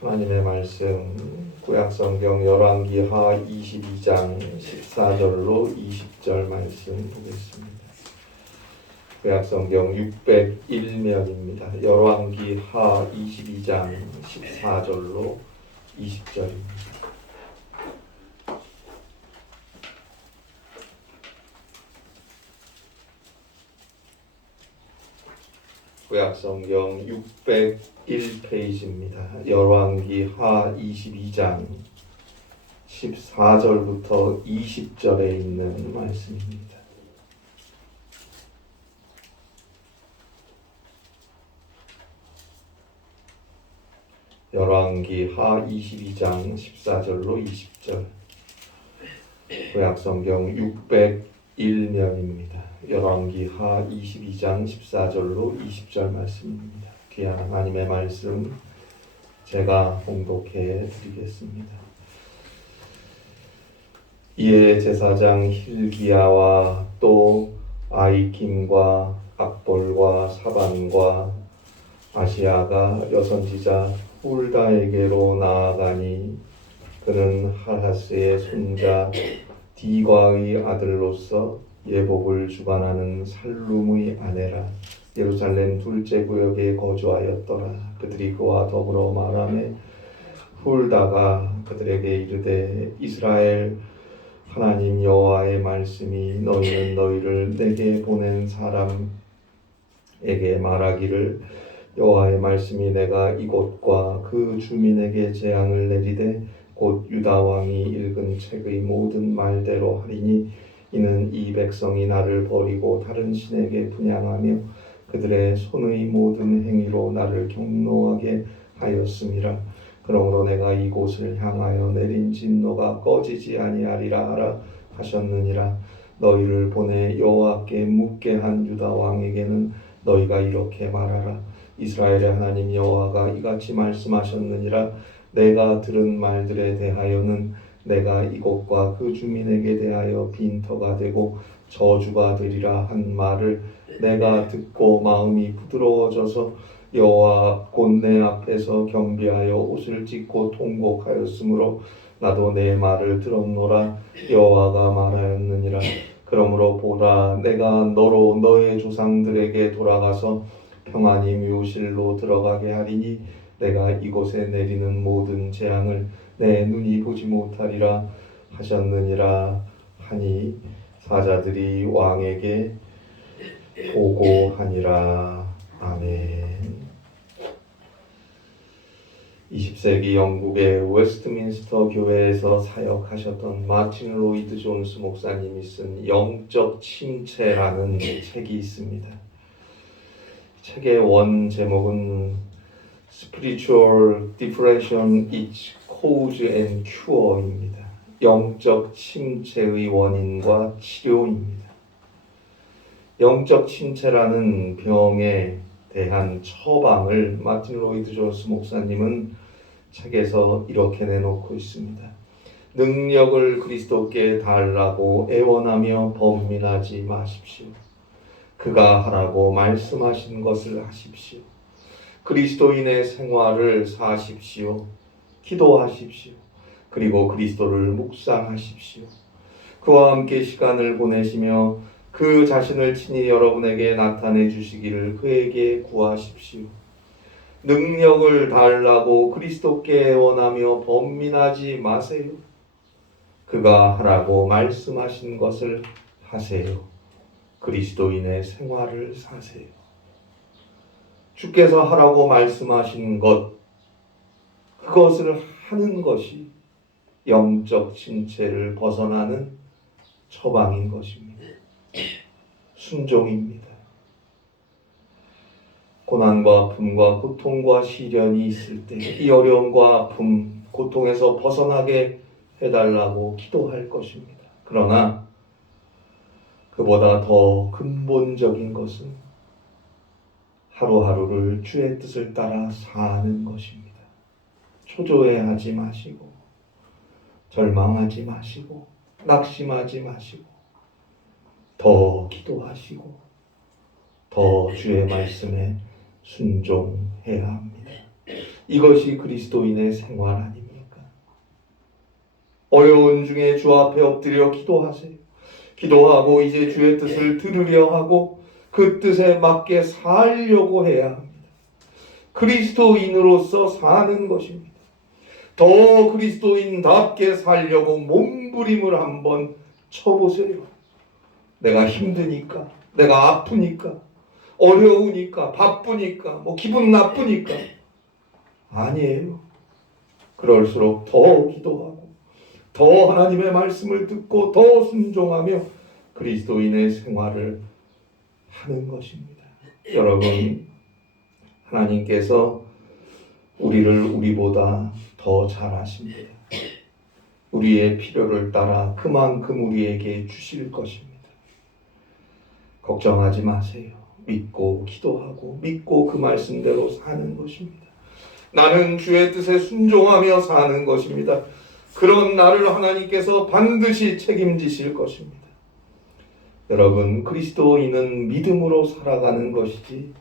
하나님의 말씀 구약성경 열왕기하 22장 14절로 20절 말씀 보겠습니다. 구약성경 601면입니다. 열왕기하 22장 14절로 20절입니다. 구약성경 601페이지입니다. 열왕기하 22장 14절부터 20절에 있는 말씀입니다. 열왕기하 22장 14절로 20절. 구약성경 601면입니다. 열왕기하 22장 14절로 20절 말씀입니다. 귀한 하나님의 말씀 제가 봉독해 드리겠습니다. 이에 제사장 hil기야와 또 아히킴과 악볼과 사반과 아시야가 여선지자 훌다에게로 나아가니 그는 하하스의 손자 디과의 아들로서 예복을 주관하는 살룸의 아내라. 예루살렘 둘째 구역에 거주하였더라. 그들이 그와 더불어 말하매 훌다가 그들에게 이르되 이스라엘 하나님 여호와의 말씀이 너희는 너희를 내게 보낸 사람에게 말하기를 여호와의 말씀이 내가 이곳과 그 주민에게 재앙을 내리되 곧 유다 왕이 읽은 책의 모든 말대로 하리니 이는 이 백성이 나를 버리고 다른 신에게 분향하며 그들의 손의 모든 행위로 나를 경노하게 하였음이라. 그러므로 내가 이곳을 향하여 내린 진노가 꺼지지 아니하리라 하라 하셨느니라. 너희를 보내 여호와께 묻게 한 유다 왕에게는 너희가 이렇게 말하라. 이스라엘의 하나님 여호와가 이같이 말씀하셨느니라. 내가 들은 말들에 대하여는 내가 이곳과 그 주민에게 대하여 빈터가 되고 저주가 되리라 한 말을 내가 듣고 마음이 부드러워져서 여호와 곧 내 앞에서 경비하여 옷을 찢고 통곡하였으므로 나도 내 말을 들었노라. 여호와가 말하였느니라. 그러므로 보라, 내가 너로 너의 조상들에게 돌아가서 평안히 묘실로 들어가게 하리니 내가 이곳에 내리는 모든 재앙을 내 눈이 보지 못하리라 하셨느니라 하니 사자들이 왕에게 보고하니라. 아멘. 20세기 영국의 웨스트민스터 교회에서 사역하셨던 마틴 로이드 존스 목사님이 쓴 영적 침체라는 책이 있습니다. 책의 원 제목은 Spiritual Depression, Its Cause and Cure입니다. 영적 침체의 원인과 치료입니다. 영적 침체라는 병에 대한 처방을 마틴 로이드 존스 목사님은 책에서 이렇게 내놓고 있습니다. 능력을 그리스도께 달라고 애원하며 번민하지 마십시오. 그가 하라고 말씀하신 것을 하십시오. 그리스도인의 생활을 사십시오. 기도하십시오. 그리고 그리스도를 묵상하십시오. 그와 함께 시간을 보내시며 그 자신을 친히 여러분에게 나타내 주시기를 그에게 구하십시오. 능력을 달라고 그리스도께 애원하며 번민하지 마세요. 그가 하라고 말씀하신 것을 하세요. 그리스도인의 생활을 사세요. 주께서 하라고 말씀하신 것, 그것을 하는 것이 영적 침체를 벗어나는 처방인 것입니다. 순종입니다. 고난과 아픔과 고통과 시련이 있을 때 이 어려움과 아픔, 고통에서 벗어나게 해달라고 기도할 것입니다. 그러나 그보다 더 근본적인 것은 하루하루를 주의 뜻을 따라 사는 것입니다. 초조해하지 마시고 절망하지 마시고 낙심하지 마시고 더 기도하시고 더 주의 말씀에 순종해야 합니다. 이것이 그리스도인의 생활 아닙니까? 어려운 중에 주 앞에 엎드려 기도하세요. 기도하고 이제 주의 뜻을 들으려 하고 그 뜻에 맞게 살려고 해야 합니다. 그리스도인으로서 사는 것입니다. 더 그리스도인답게 살려고 몸부림을 한번 쳐보세요. 내가 힘드니까, 내가 아프니까, 어려우니까, 바쁘니까, 기분 나쁘니까. 아니에요. 그럴수록 더 기도하고 더 하나님의 말씀을 듣고 더 순종하며 그리스도인의 생활을 하는 것입니다. 여러분, 하나님께서 우리를 우리보다 더 잘 아십니다. 우리의 필요를 따라 그만큼 우리에게 주실 것입니다. 걱정하지 마세요. 믿고 기도하고 믿고 그 말씀대로 사는 것입니다. 나는 주의 뜻에 순종하며 사는 것입니다. 그런 나를 하나님께서 반드시 책임지실 것입니다. 여러분, 그리스도인은 믿음으로 살아가는 것이지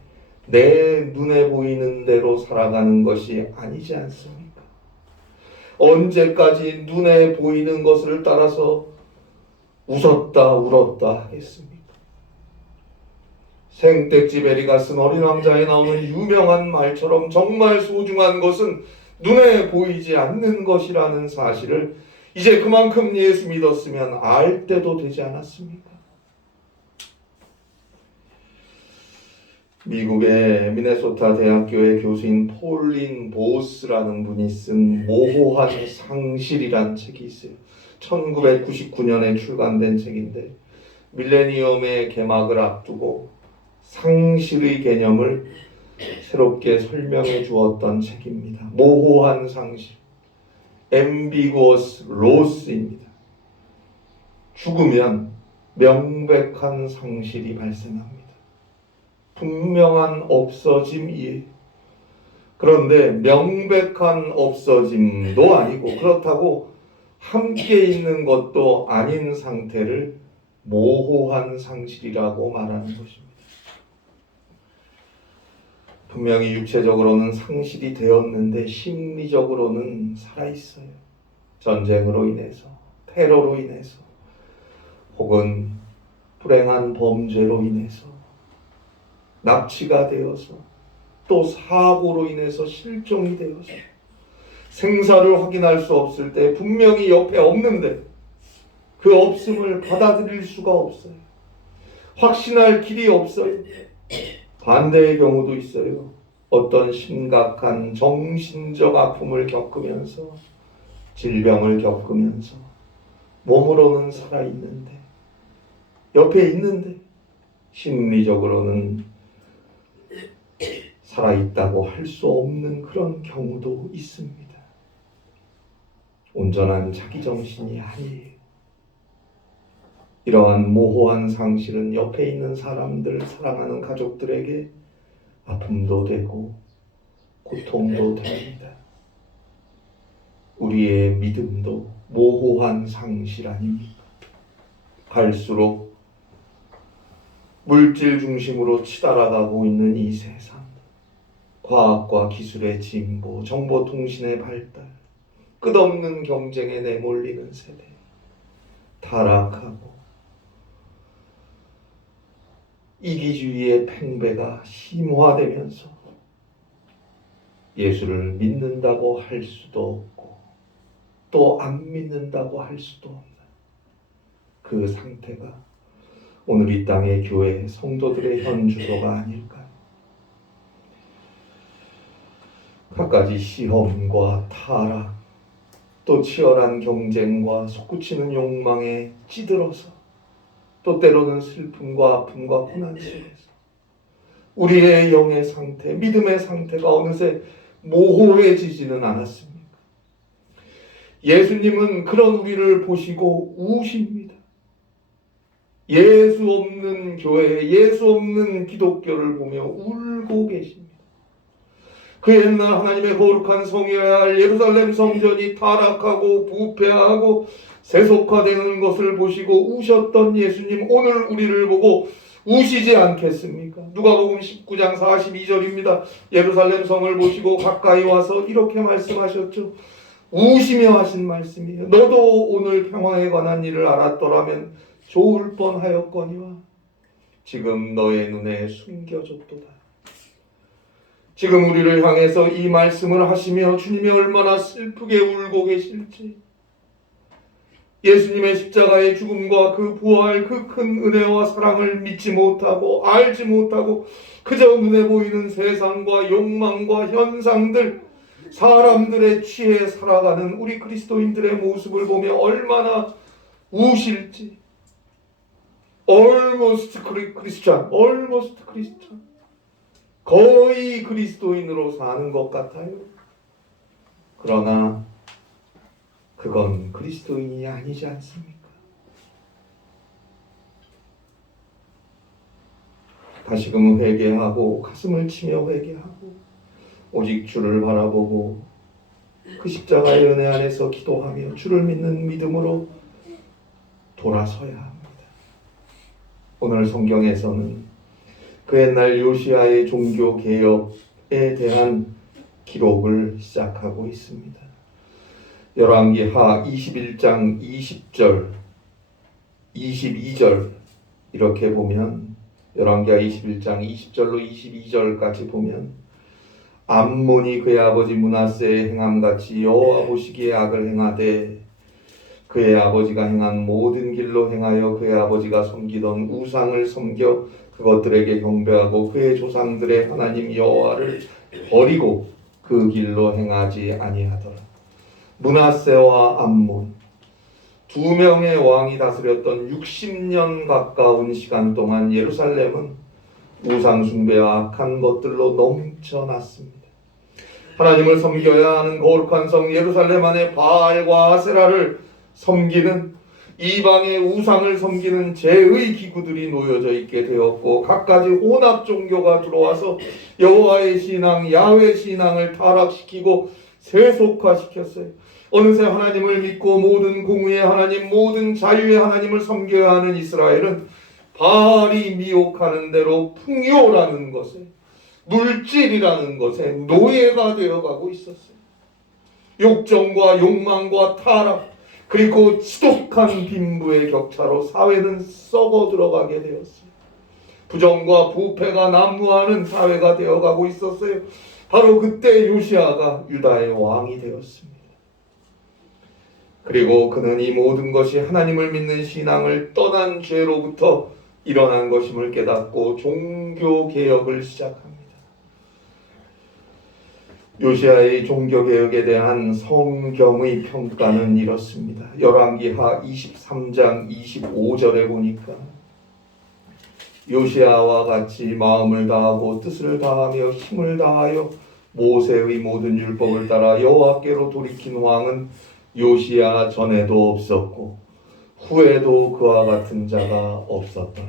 내 눈에 보이는 대로 살아가는 것이 아니지 않습니까? 언제까지 눈에 보이는 것을 따라서 웃었다 울었다 하겠습니까? 생떼찌베리가 쓴 어린 왕자에 나오는 유명한 말처럼 정말 소중한 것은 눈에 보이지 않는 것이라는 사실을 이제 그만큼 예수 믿었으면 알 때도 되지 않았습니까? 미국의 미네소타 대학교의 교수인 폴린 보스라는 분이 쓴 모호한 상실이란 책이 있어요. 1999년에 출간된 책인데 밀레니엄의 개막을 앞두고 상실의 개념을 새롭게 설명해 주었던 책입니다. 모호한 상실, ambiguous loss입니다. 죽으면 명백한 상실이 발생합니다. 분명한 없어짐이에요. 그런데 명백한 없어짐도 아니고 그렇다고 함께 있는 것도 아닌 상태를 모호한 상실이라고 말하는 것입니다. 분명히 육체적으로는 상실이 되었는데 심리적으로는 살아있어요. 전쟁으로 인해서, 테러로 인해서, 혹은 불행한 범죄로 인해서, 납치가 되어서, 또 사고로 인해서 실종이 되어서 생사를 확인할 수 없을 때 분명히 옆에 없는데 그 없음을 받아들일 수가 없어요. 확신할 길이 없어요. 반대의 경우도 있어요. 어떤 심각한 정신적 아픔을 겪으면서, 질병을 겪으면서 몸으로는 살아있는데, 옆에 있는데 심리적으로는 살아있다고 할 수 없는 그런 경우도 있습니다. 온전한 자기정신이 아니에요. 이러한 모호한 상실은 옆에 있는 사람들, 사랑하는 가족들에게 아픔도 되고 고통도 됩니다. 우리의 믿음도 모호한 상실 아닙니까? 갈수록 물질 중심으로 치달아가고 있는 이 세상, 과학과 기술의 진보, 정보통신의 발달, 끝없는 경쟁에 내몰리는 세대, 타락하고 이기주의의 팽배가 심화되면서 예수를 믿는다고 할 수도 없고 또 안 믿는다고 할 수도 없는 그 상태가 오늘 이 땅의 교회 성도들의 현주소가 아닐까요? 갖가지 시험과 타락, 또 치열한 경쟁과 솟구치는 욕망에 찌들어서 또 때로는 슬픔과 아픔과 고난 속에서 우리의 영의 상태, 믿음의 상태가 어느새 모호해지지는 않았습니까? 예수님은 그런 우리를 보시고 우십니다. 예수 없는 교회, 예수 없는 기독교를 보며 울고 계십니다. 그 옛날 하나님의 거룩한 성이어야 할 예루살렘 성전이 타락하고 부패하고 세속화되는 것을 보시고 우셨던 예수님, 오늘 우리를 보고 우시지 않겠습니까? 누가복음 19장 42절입니다. 예루살렘 성을 보시고 가까이 와서 이렇게 말씀하셨죠. 우시며 하신 말씀이에요. 너도 오늘 평화에 관한 일을 알았더라면 좋을 뻔하였거니와 지금 너의 눈에 숨겨졌도다. 지금 우리를 향해서 이 말씀을 하시며 주님이 얼마나 슬프게 울고 계실지, 예수님의 십자가의 죽음과 그 부활, 그 큰 은혜와 사랑을 믿지 못하고 알지 못하고 그저 눈에 보이는 세상과 욕망과 현상들, 사람들의 취해 살아가는 우리 그리스도인들의 모습을 보며 얼마나 우실지. Almost Christian, almost Christian. 거의 그리스도인으로 사는 것 같아요. 그러나 그건 그리스도인이 아니지 않습니까? 다시금 회개하고 가슴을 치며 회개하고 오직 주를 바라보고 그 십자가의 은혜 안에서 기도하며 주를 믿는 믿음으로 돌아서야 합니다. 오늘 성경에서는 그 옛날 요시아의 종교 개혁에 대한 기록을 시작하고 있습니다. 열왕기하 21장 20절, 22절 이렇게 보면, 열왕기하 21장 20절로 22절까지 보면 암몬이 그의 아버지 므낫세의 행함같이 여호와 보시기에 악을 행하되 그의 아버지가 행한 모든 길로 행하여 그의 아버지가 섬기던 우상을 섬겨 그것들에게 경배하고 그의 조상들의 하나님 여호와를 버리고 그 길로 행하지 아니하더라. 므낫세와 암몬 두 명의 왕이 다스렸던 60년 가까운 시간 동안 예루살렘은 우상 숭배와 악한 것들로 넘쳐났습니다. 하나님을 섬겨야 하는 거룩한 성 예루살렘 안에 바알과 아세라를 섬기는, 이방의 우상을 섬기는 제의 기구들이 놓여져 있게 되었고 갖가지 혼합 종교가 들어와서 여호와의 신앙, 야훼 신앙을 타락시키고 세속화시켰어요. 어느새 하나님을 믿고 모든 공의의 하나님, 모든 자유의 하나님을 섬겨야 하는 이스라엘은 바알이 미혹하는 대로 풍요라는 것에, 물질이라는 것에 노예가 되어가고 있었어요. 욕정과 욕망과 타락, 그리고 지독한 빈부의 격차로 사회는 썩어 들어가게 되었어요. 부정과 부패가 난무하는 사회가 되어가고 있었어요. 바로 그때 요시아가 유다의 왕이 되었습니다. 그리고 그는 이 모든 것이 하나님을 믿는 신앙을 떠난 죄로부터 일어난 것임을 깨닫고 종교개혁을 시작합니다. 요시아의 종교개혁에 대한 성경의 평가는 이렇습니다. 열왕기하 23장 25절에 보니까 요시아와 같이 마음을 다하고 뜻을 다하며 힘을 다하여 모세의 모든 율법을 따라 여호와께로 돌이킨 왕은 요시아 전에도 없었고 후에도 그와 같은 자가 없었더라.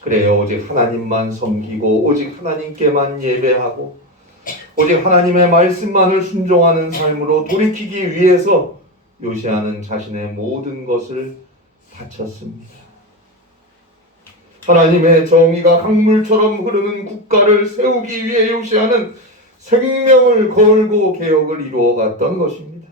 그래요. 오직 하나님만 섬기고 오직 하나님께만 예배하고 오직 하나님의 말씀만을 순종하는 삶으로 돌이키기 위해서 요시아는 자신의 모든 것을 바쳤습니다. 하나님의 정의가 강물처럼 흐르는 국가를 세우기 위해 요시아는 생명을 걸고 개혁을 이루어갔던 것입니다.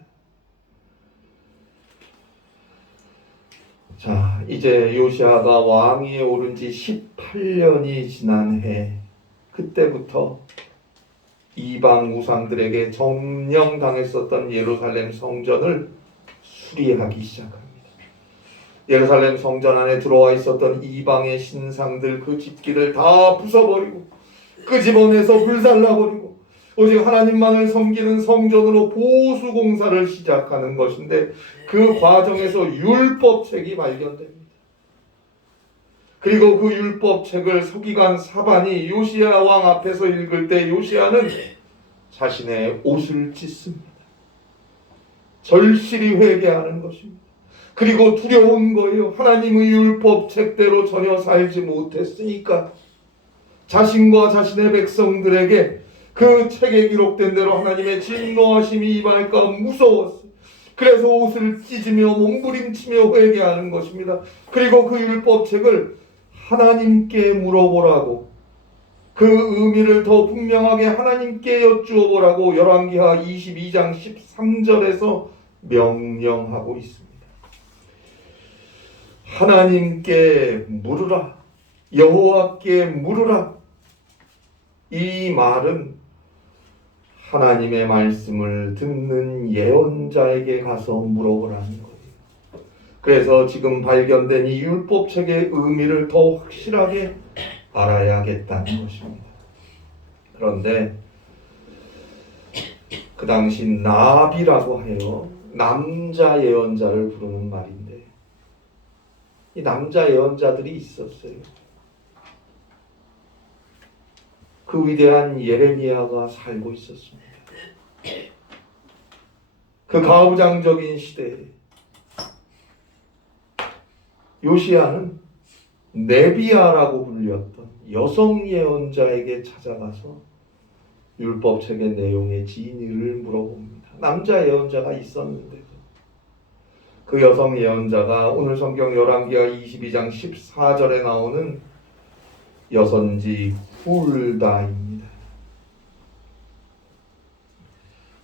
자, 이제 요시아가 왕위에 오른 지 18년이 지난 해, 그때부터 이방 우상들에게 점령당했었던 예루살렘 성전을 수리하기 시작합니다. 예루살렘 성전 안에 들어와 있었던 이방의 신상들, 그 집기를 다 부숴버리고 끄집어내서 불살라버리고 오직 하나님만을 섬기는 성전으로 보수 공사를 시작하는 것인데, 그 과정에서 율법책이 발견됩니다. 그리고 그 율법책을 서기관 사반이 요시아 왕 앞에서 읽을 때 요시아는 자신의 옷을 찢습니다. 절실히 회개하는 것입니다. 그리고 두려운 거예요. 하나님의 율법책대로 전혀 살지 못했으니까 자신과 자신의 백성들에게 그 책에 기록된 대로 하나님의 진노하심이 임할까 무서웠어요. 그래서 옷을 찢으며 몸부림치며 회개하는 것입니다. 그리고 그 율법책을 하나님께 물어보라고, 그 의미를 더 분명하게 하나님께 여쭈어 보라고 열왕기하 22장 13절에서 명령하고 있습니다. 하나님께 물으라, 여호와께 물으라. 이 말은 하나님의 말씀을 듣는 예언자에게 가서 물어보라는 거예요. 그래서 지금 발견된 이 율법책의 의미를 더 확실하게 알아야겠다는 것입니다. 그런데 그 당시 나비라고 해요. 남자 예언자를 부르는 말인데, 이 남자 예언자들이 있었어요. 그 위대한 예레미야가 살고 있었습니다. 그 가부장적인 시대에 요시야는 네비야라고 불렸던 여성 예언자에게 찾아가서 율법책의 내용의 진위를 물어봅니다. 남자 예언자가 있었는데도 그 여성 예언자가 오늘 성경 열왕기하 22장 14절에 나오는 여선지 훌다입니다.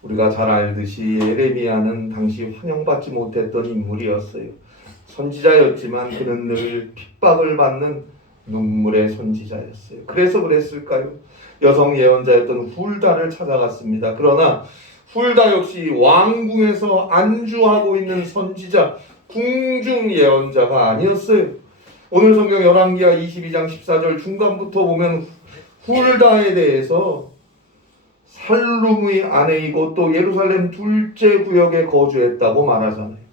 우리가 잘 알듯이 예레미야는 당시 환영받지 못했던 인물이었어요. 선지자였지만 그는 늘 핍박을 받는 눈물의 선지자였어요. 그래서 그랬을까요? 여성 예언자였던 훌다를 찾아갔습니다. 그러나 훌다 역시 왕궁에서 안주하고 있는 선지자, 궁중 예언자가 아니었어요. 오늘 성경 열왕기하 22장 14절 중간부터 보면 훌다에 대해서 살룸의 아내이고 또 예루살렘 둘째 구역에 거주했다고 말하잖아요.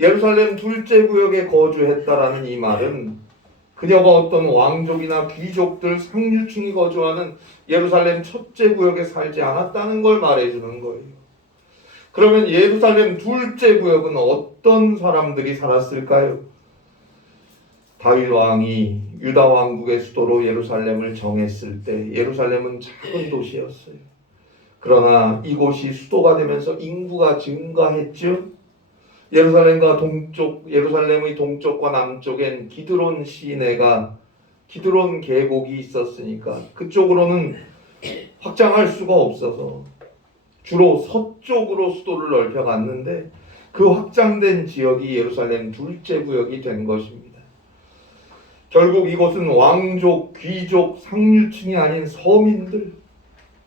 예루살렘 둘째 구역에 거주했다라는 이 말은 그녀가 어떤 왕족이나 귀족들 상류층이 거주하는 예루살렘 첫째 구역에 살지 않았다는 걸 말해주는 거예요. 그러면 예루살렘 둘째 구역은 어떤 사람들이 살았을까요? 다윗 왕이 유다 왕국의 수도로 예루살렘을 정했을 때 예루살렘은 작은 도시였어요. 그러나 이곳이 수도가 되면서 인구가 증가했죠. 예루살렘의 동쪽과 남쪽엔 기드론 시내가, 기드론 계곡이 있었으니까 그쪽으로는 확장할 수가 없어서 주로 서쪽으로 수도를 넓혀갔는데 그 확장된 지역이 예루살렘 둘째 구역이 된 것입니다. 결국 이곳은 왕족, 귀족, 상류층이 아닌 서민들,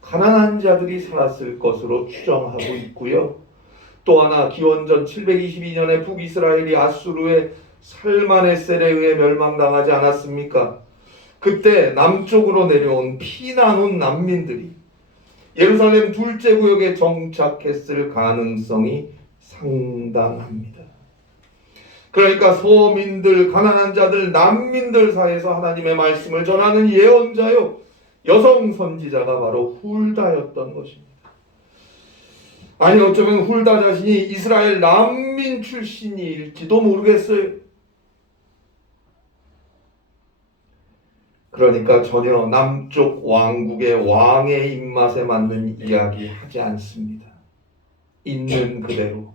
가난한 자들이 살았을 것으로 추정하고 있고요. 또 하나 기원전 722년에 북이스라엘이 아수르의 살마네셀에 의해 멸망당하지 않았습니까? 그때 남쪽으로 내려온 피나눈 난민들이 예루살렘 둘째 구역에 정착했을 가능성이 상당합니다. 그러니까 서민들, 가난한 자들, 난민들 사이에서 하나님의 말씀을 전하는 예언자요, 여성 선지자가 바로 훌다였던 것입니다. 아니 어쩌면 훌다 자신이 이스라엘 난민 출신일지도 모르겠어요. 그러니까 전혀 남쪽 왕국의 왕의 입맛에 맞는 이야기 하지 않습니다. 있는 그대로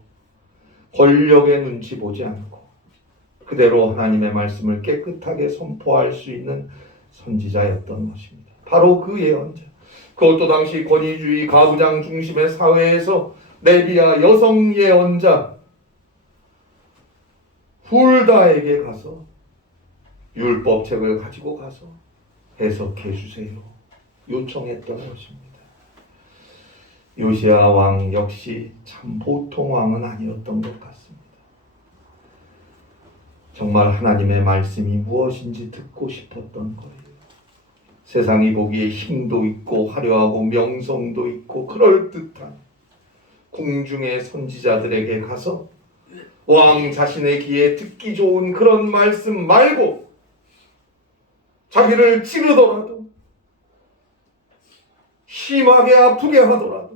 권력의 눈치 보지 않고 그대로 하나님의 말씀을 깨끗하게 선포할 수 있는 선지자였던 것입니다. 바로 그 예언자. 그것도 당시 권위주의 가부장 중심의 사회에서 네비야 여성 예언자 훌다에게 가서 율법책을 가지고 가서 해석해 주세요. 요청했던 것입니다. 요시야 왕 역시 참 보통 왕은 아니었던 것 같습니다. 정말 하나님의 말씀이 무엇인지 듣고 싶었던 거예요. 세상이 보기에 힘도 있고 화려하고 명성도 있고 그럴듯한 궁중의 선지자들에게 가서 왕 자신의 귀에 듣기 좋은 그런 말씀 말고 자기를 찌르더라도 심하게 아프게 하더라도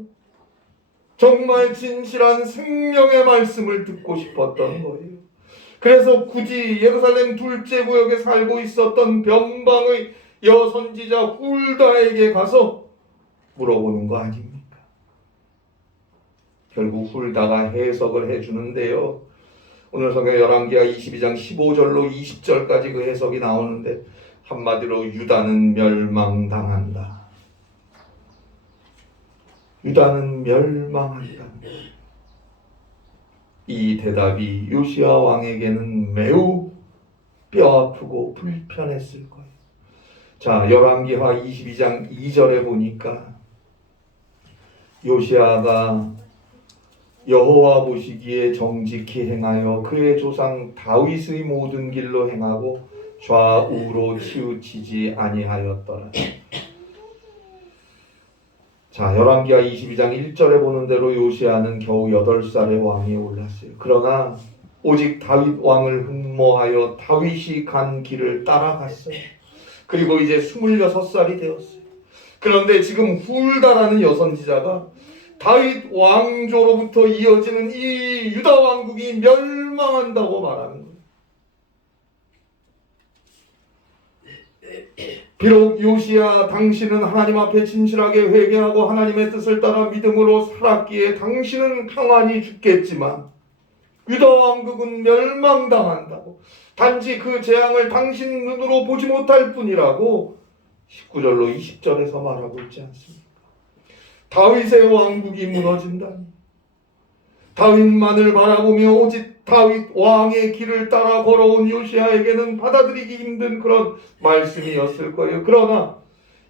정말 진실한 생명의 말씀을 듣고 싶었던 거예요. 그래서 굳이 예루살렘 둘째 구역에 살고 있었던 변방의 여선지자 훌다에게 가서 물어보는 거 아닙니까? 결국 훌다가 해석을 해주는데요. 오늘 성경 열왕기하 22장 15절로 20절까지 그 해석이 나오는데 한마디로 유다는 멸망당한다. 유다는 멸망한다. 이 대답이 요시야 왕에게는 매우 뼈아프고 불편했을 거예요. 자, 열왕기하 22장 2절에 보니까 요시야가 여호와 보시기에 정직히 행하여 그의 조상 다윗의 모든 길로 행하고 좌우로 치우치지 아니하였더라. 자, 열왕기하 22장 1절에 보는 대로 요시야는 겨우 8살의 왕위에 올랐어요. 그러나 오직 다윗 왕을 흠모하여 다윗이 간 길을 따라갔어요. 그리고 이제 26살이 되었어요. 그런데 지금 훌다라는 여선지자가 다윗 왕조로부터 이어지는 이 유다 왕국이 멸망한다고 말하는 거예요. 비록 요시야 당신은 하나님 앞에 진실하게 회개하고 하나님의 뜻을 따라 믿음으로 살았기에 당신은 평안히 죽겠지만 유다 왕국은 멸망당한다고, 단지 그 재앙을 당신 눈으로 보지 못할 뿐이라고 19절로 20절에서 말하고 있지 않습니까? 다윗의 왕국이 무너진다니, 다윗만을 바라보며 오직 다윗 왕의 길을 따라 걸어온 요시야에게는 받아들이기 힘든 그런 말씀이었을 거예요. 그러나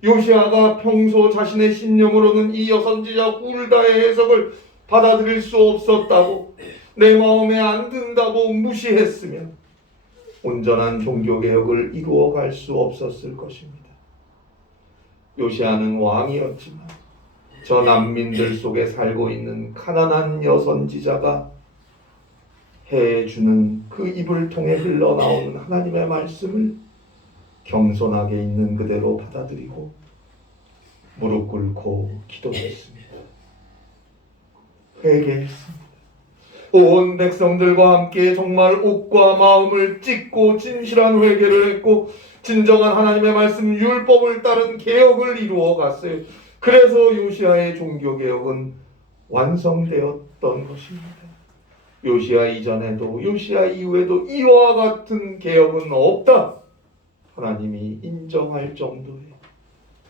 요시야가 평소 자신의 신념으로는 이 여선지자 훌다의 해석을 받아들일 수 없었다고, 내 마음에 안 든다고 무시했으면 온전한 종교개혁을 이루어갈 수 없었을 것입니다. 요시야는 왕이었지만 저 난민들 속에 살고 있는 가난한 여선지자가 해주는 그 입을 통해 흘러나오는 하나님의 말씀을 겸손하게 있는 그대로 받아들이고 무릎 꿇고 기도했습니다. 회개했습니다. 온 백성들과 함께 정말 옷과 마음을 찢고 진실한 회개를 했고 진정한 하나님의 말씀 율법을 따른 개혁을 이루어 갔어요. 그래서 요시야의 종교개혁은 완성되었던 것입니다. 요시야 이전에도 요시야 이후에도 이와 같은 개혁은 없다. 하나님이 인정할 정도의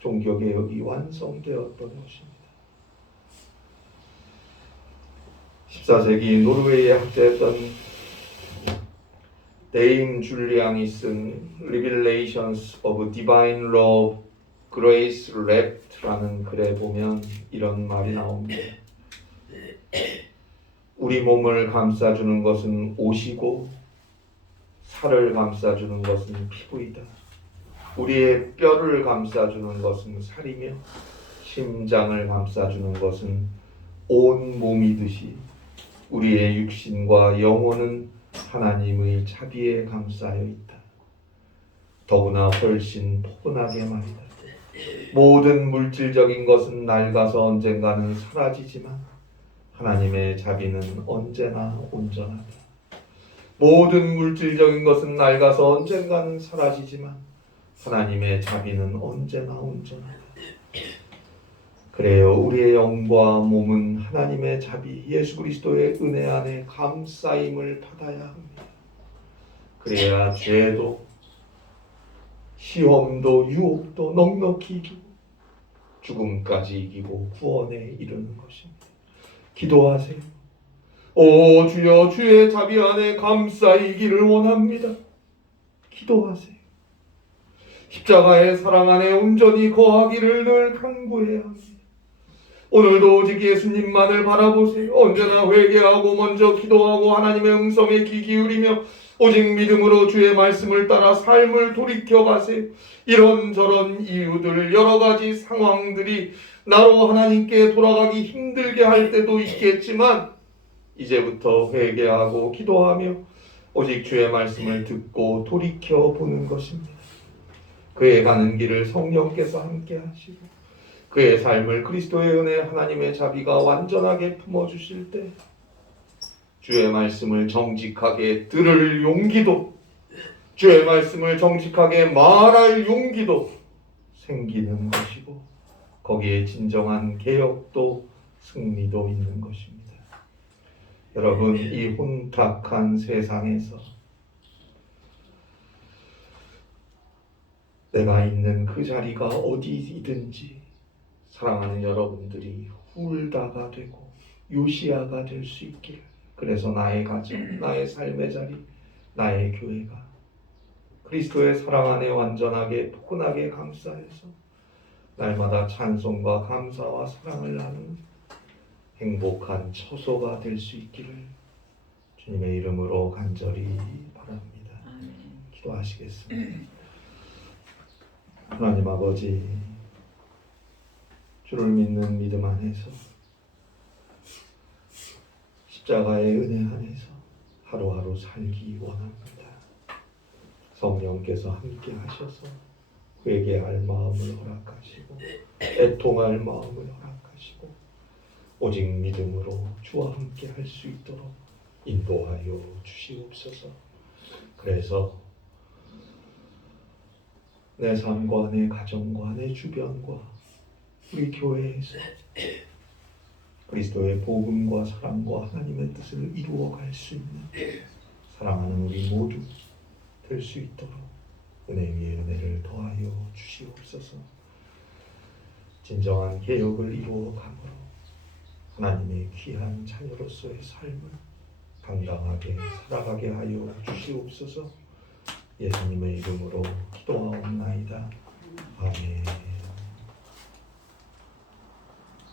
종교개혁이 완성되었던 것입니다. 14세기 노르웨이에 학자였던 데임 줄리앙이 쓴 Revelations of Divine Love, Grace Wrapped라는 글에 보면 이런 말이 나옵니다. 우리 몸을 감싸주는 것은 옷이고 살을 감싸주는 것은 피부이다. 우리의 뼈를 감싸주는 것은 살이며 심장을 감싸주는 것은 온 몸이듯이 우리의 육신과 영혼은 하나님의 자비에 감싸여 있다. 더구나 훨씬 포근하게 말이다. 모든 물질적인 것은 낡아서 언젠가는 사라지지만 하나님의 자비는 언제나 온전하다. 모든 물질적인 것은 낡아서 언젠가는 사라지지만 하나님의 자비는 언제나 온전하다. 그래요, 우리의 영과 몸은 하나님의 자비, 예수 그리스도의 은혜 안에 감싸임을 받아야 합니다. 그래야 죄도 시험도 유혹도 넉넉히 이기고 죽음까지 이기고 구원에 이르는 것입니다. 기도하세요. 오 주여, 주의 자비 안에 감싸이기를 원합니다. 기도하세요. 십자가의 사랑 안에 온전히 거하기를 늘 간구해야 합니다. 오늘도 오직 예수님만을 바라보세요. 언제나 회개하고 먼저 기도하고 하나님의 음성에 귀 기울이며 오직 믿음으로 주의 말씀을 따라 삶을 돌이켜 가세요. 이런저런 이유들, 여러 가지 상황들이 나로 하나님께 돌아가기 힘들게 할 때도 있겠지만 이제부터 회개하고 기도하며 오직 주의 말씀을 듣고 돌이켜 보는 것입니다. 그의 가는 길을 성령께서 함께 하시고 그의 삶을 그리스도의 은혜, 하나님의 자비가 완전하게 품어주실 때 주의 말씀을 정직하게 들을 용기도, 주의 말씀을 정직하게 말할 용기도 생기는 것이고 거기에 진정한 개혁도 승리도 있는 것입니다. 여러분, 이 혼탁한 세상에서 내가 있는 그 자리가 어디이든지 사랑하는 여러분들이 훌다가 되고 요시아가 될 수 있기를. 그래서 나의 가정, 나의 삶의 자리, 나의 교회가 그리스도의 사랑 안에 완전하게 포근하게 감싸여서 날마다 찬송과 감사와 사랑을 나누는 행복한 처소가 될 수 있기를 주님의 이름으로 간절히 바랍니다. 기도하시겠습니다. 하나님 아버지, 주를 믿는 믿음 안에서 십자가의 은혜 안에서 하루하루 살기 원합니다. 성령께서 함께 하셔서 회개할 마음을 허락하시고 애통할 마음을 허락하시고 오직 믿음으로 주와 함께 할 수 있도록 인도하여 주시옵소서. 그래서 내 삶과 내 가정과 내 주변과 우리 교회에서 그리스도의 복음과 사랑과 하나님의 뜻을 이루어갈 수 있는 사랑하는 우리 모두 될 수 있도록 은혜 위에 은혜를 더하여 주시옵소서. 진정한 개혁을 이루어감으로 하나님의 귀한 자녀로서의 삶을 당당하게 살아가게 하여 주시옵소서. 예수님의 이름으로 기도하옵나이다. 아멘.